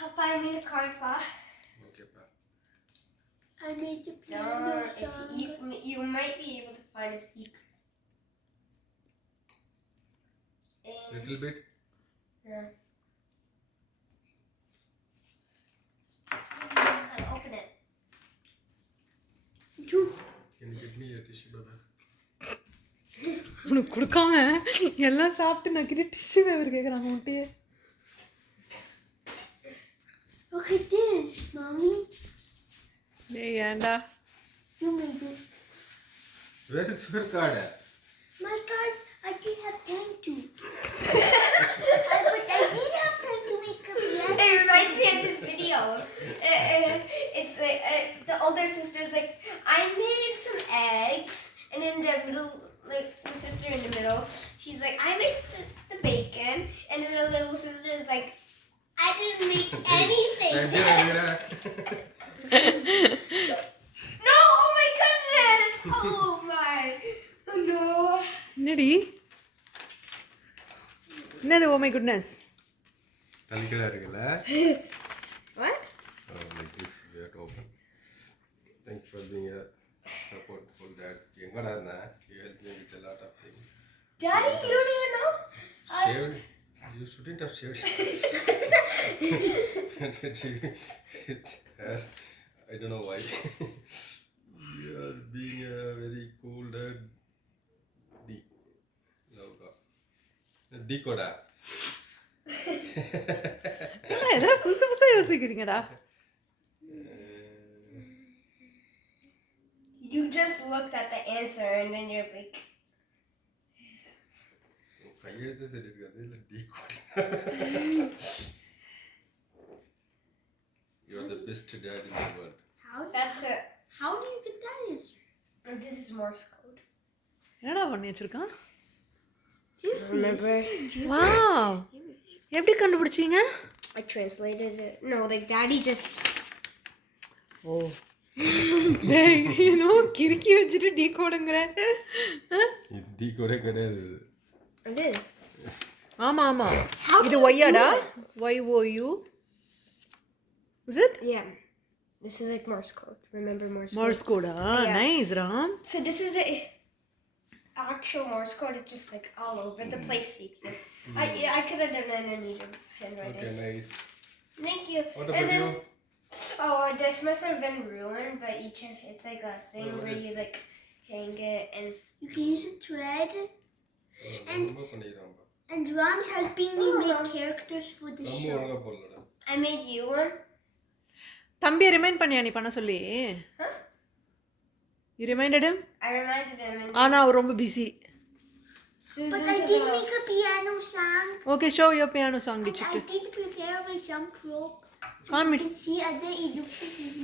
Papa, I made a card, Pa. Okay, Pa. I made the piano song. You might be able to find a secret. Little bit. Yeah. You can open it. Can you get me a tissue, Baba? உனக்கு கொடுக்காம எல்லாம் சாப்பிட்டு நான் கிட்ட tissue paper கேட்குறாங்க உன்ட்டையே. Look at this, Mommy. டேய் ஏன்டா? You made it. Where is your card? My card, I didn't have time to. But I did have time to make a piano. It reminds me of this video. It's like the older sister's like, I made some eggs, and in the middle, like the sister in the middle, she's like, I made the bacon, and then the little sister is like, I didn't make anything. No! Oh my goodness! Oh my! Oh no! என்னடி? என்னது? Oh my goodness. தலிக்கடா இருக்குல்ல? What? Oh, like this, we have to open. Thank you for being a supportful dad. எங்கடா இருந்தா? You helped me with a lot of things. Daddy, you don't even know? Shaved? You shouldn't have shaved. I don't know why. You are being a very cool dad. Decoda. ஏதோ புதுசு புதுசா யோசிக்கிறீங்கடா. You just looked at the answer and then you're like, கையெழுத்து சரி இருக்காது இல்லை decoding. You are the best dad in the world. that's it. How do you get that answer? This is Morse code. என்னடா பண்ணி வச்சிருக்கான்? Seriously. Remember? Wow. எப்படி கண்டுபிடிச்சீங்க? I translated it. No, like Daddy just. ஓ. டேய் you கிறுக்கி வச்சிட்டு டீகோடுங்கற. இது decode கிடையாது. It is. ஆமா ஆமா. இது ஒய்யாடா? YOU. Is it? Yeah. This is like Morse code. Remember Morse code? Morse code. Nice, Ram. So this is the actual Morse code. It's just like all over the place. I could have done it in a neater handwriting. Okay, nice. Thank you. What about you? Oh, this must have been ruined, but it's like a thing where you like hang it and You can use a thread. ரொம்ப பண்ணிராம்பா. And Ram's helping me make characters for the ரொம்ப show. ஒழுங்கா போடலடா. I made you one. தம்பியை remind பண்ணியா நீ பண்ண சொல்லி? Huh? You reminded him? I reminded him. And ஆனா அவர் ரொம்ப busy. But I did make a piano song. Okay, show your piano song, And I Dichitu. did prepare my jump rope. Come You can see, and then it looks like